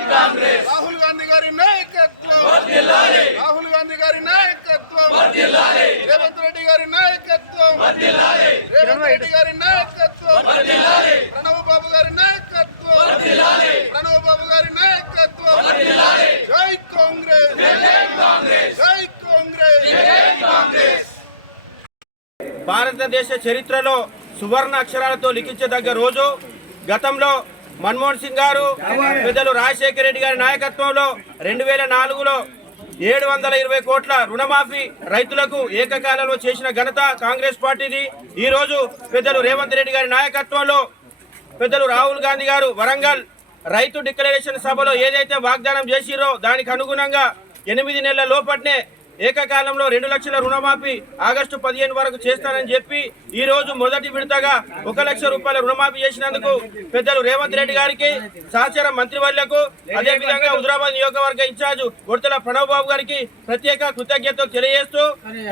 రాహుల్ గాంధీ గారి నాయకత్వం. రాహుల్ గాంధీ గారి నాయకత్వం. రేవంత్ రెడ్డి గారి నాయకత్వం. రేవంత్ రెడ్డి గారి నాయకత్వం. ప్రణవ్ బాబు గారి నాయకత్వం. ప్రణవ్ బాబు గారి నాయకత్వం. జై కాంగ్రెస్. జై కాంగ్రెస్. భారతదేశ చరిత్రలో సువర్ణ అక్షరాలతో లిఖించదగ్గ రోజు. గతంలో మన్మోహన్ సింగ్ గారు పెద్దలు రాజశేఖర రెడ్డి గారి నాయకత్వంలో రెండు వేల నాలుగులో ఏడు వందల ఇరవై కోట్ల రుణమాఫీ రైతులకు ఏకకాలంలో చేసిన ఘనత కాంగ్రెస్ పార్టీది. ఈ రోజు పెద్దలు రేవంత్ రెడ్డి గారి నాయకత్వంలో పెద్దలు రాహుల్ గాంధీ గారు వరంగల్ రైతు డిక్లరేషన్ సభలో ఏదైతే వాగ్దానం చేసిరో దానికి అనుగుణంగా ఎనిమిది నెలల లోపట్నే ఏకకాలంలో రెండు లక్షల రుణమాఫీ ఆగస్టు పదిహేను వరకు చేస్తానని చెప్పి ఈ రోజు మొదటి విడతగా ఒక లక్ష రూపాయల రుణమాఫీ చేసినందుకు పెద్దలు రేవంత్ రెడ్డి గారికి సహచర మంత్రివర్లకు అదేవిధంగా హుజరాబాద్ నియోజకవర్గ ఇన్ఛార్జ్ ఉడతల ప్రణవ్ బాబు గారికి ప్రత్యేక కృతజ్ఞతలు తెలియజేస్తూ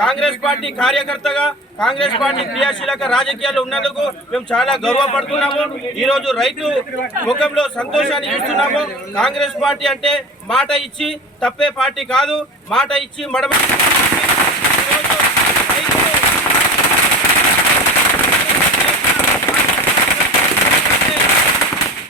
కాంగ్రెస్ పార్టీ కార్యకర్తగా కాంగ్రెస్ పార్టీ క్రియాశీలక రాజకీయాలు ఉన్నందుకు మేము చాలా గర్వపడుతున్నాము. ఈ రోజు రైతు ముఖంలో సంతోషాన్ని ఇస్తున్నాము కాంగ్రెస్ పార్టీ అంటే మాట ఇచ్చి తప్పే పార్టీ కాదు. మాట ఇచ్చి మడమ ఈరోజు రైతులు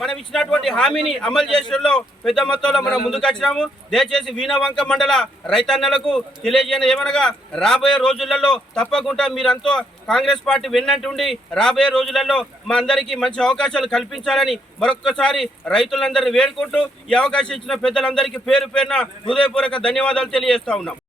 మనం ఇచ్చినటువంటి హామీని అమలు చేసడంలో పెద్ద మొత్తంలో మనం ముందుకొచ్చినాము. దయచేసి వీణవంక మండల రైతన్నలకు తెలియజేయని ఏమనగా రాబోయే రోజులలో తప్పకుండా మీరంతా కాంగ్రెస్ పార్టీ వెన్నంటుండి రాబోయే రోజులలో మా అందరికీ మంచి అవకాశాలు కల్పించాలని మరొక్కసారి రైతులందరినీ వేడుకుంటూ ఈ అవకాశం ఇచ్చిన పెద్దలందరికీ పేరు పేరున హృదయపూర్వక ధన్యవాదాలు తెలియజేస్తా ఉన్నాం.